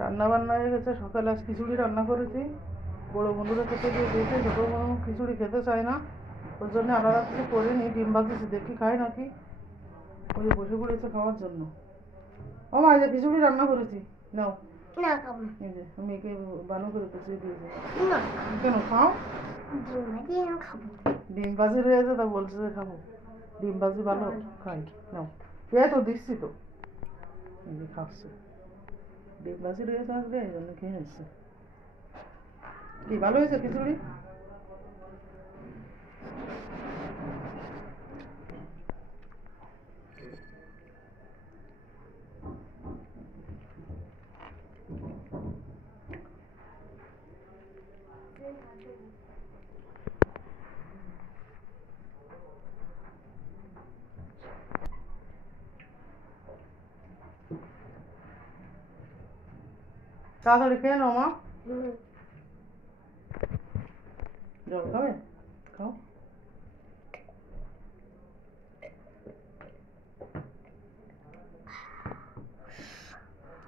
রান্না বান্না হয়ে গেছে। সকালে আজ খিচুড়ি রান্না করেছি, বড়ো বন্ধুরা খেতে দিয়ে দিয়েছে। ছোটো বোন খিচুড়ি খেতে চায় না, ওর জন্য আলাদা কিছু করিনি। ডিম ভাজতেছি, দেখি খায় নাকি। ওই যে বসে পড়েছে খাওয়ার জন্য। ও মা, এই যে খিচুড়ি রান্না করেছি, নাও। না খাবো। এই যে আমি একে বানো করে কুচিয়ে দিয়েছি। না কেন খাও? ডিম খাবো। ডিম ভাজি রয়েছে তা বলছে যে খাবো। ডিম ভাজি ভালো, খাই, নাও। এ তো দিচ্ছি তো, এই যে খাচ্ছে। ডিম ভাজি রয়েছে আসবে, এই জন্য খেয়ে নিচ্ছে। কি ভালো হয়েছে খিচুড়ি? তাড়াতাড়ি খেয়ে নাও মা। জল খাবে? খাও।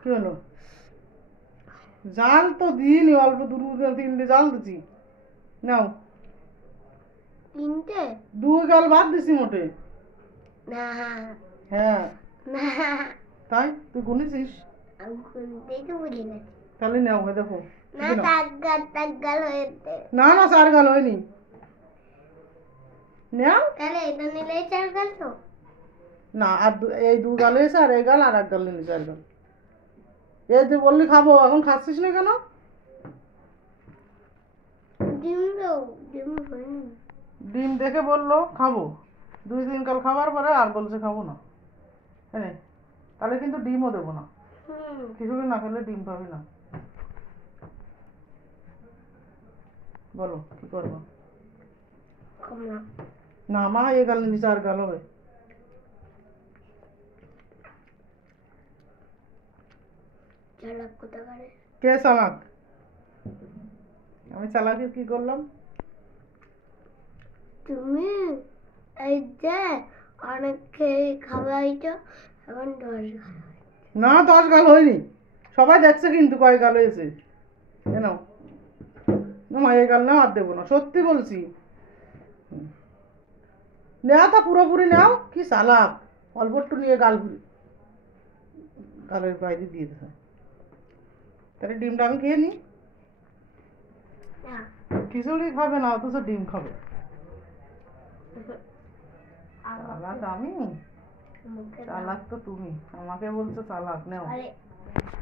কি হলো? জাল তো দিইনি, অল্প তিনটে জাল দিচ্ছি, নাও। তিনটে? 2 গাল ভাত দিছি মোটে। না হ্যাঁ। না, তাই তুই গুনেছিস? আমি গুনতেই তো ভুলে গেছি। তাহলে নাও, হয়ে দেখো। না, তাক গাল হয়েছে। না না, 4 গাল হয়নি। নাও। তাহলে এটা নিলেই 4 গাল তো? না, আর এই 2 গাল হয়েছে, আর এই গাল, আর 1 গাল নিলে 4 গাল। এই যে বললি খাবো, এখন খাচ্ছিস না কেন? ডিম দাও, ডিম হয়নি। ডিম দেখে বললো খাবো, 2-3 গাল খাবার পরে আর বলছে খাবো না। হ্যাঁ, তাহলে কিন্তু ডিমও দেবো না। খিচুড়ি না খেলে ডিম পাবি না। বলো কি করবো? না মা, এই গাল নিলে 4 গাল হবে। চালাক কোথাকারে। কে চালাক? আমি চালাকের কি করলাম? তুমি এই যে অনেক খেয়ে খাওয়াইছো, এখন 10 গাল। না, 10 গাল হয়নি। সবাই দেখছে কিন্তু কয় গাল হয়েছে। কেন মা, এই গাল নাও, আর দেবো না, সত্যি বলছি। নেওয়া তা পুরোপুরি নাও। কি চালাক, অল্প একটু নিয়ে গালের বাইরে দিয়ে দেবে। তাহলে ডিমটা আমি খেয়ে নিই। খিচুড়ি খাবে না, অথচ ডিম খাবে। চালাক আমি? চালাক তো তুমি, আমাকে বলছো চালাক। নাও।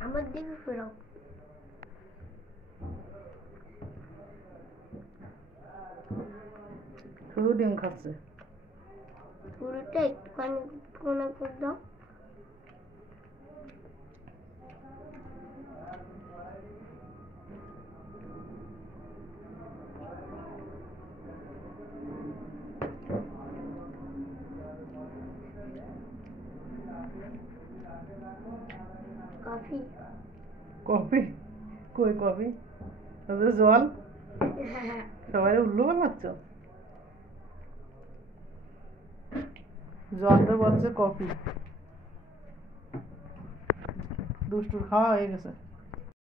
আমার দিকে ফেরাও। শুধু ডিম খাচ্ছে। পুরোটা একটুখানি কোনা করে দাও। কফি? কফি? কই কফি? জল। সবাই উল্লু বানাচ্ছ। জলটা বলছে কফি। দুষ্টুর খাওয়া হয়ে গেছে।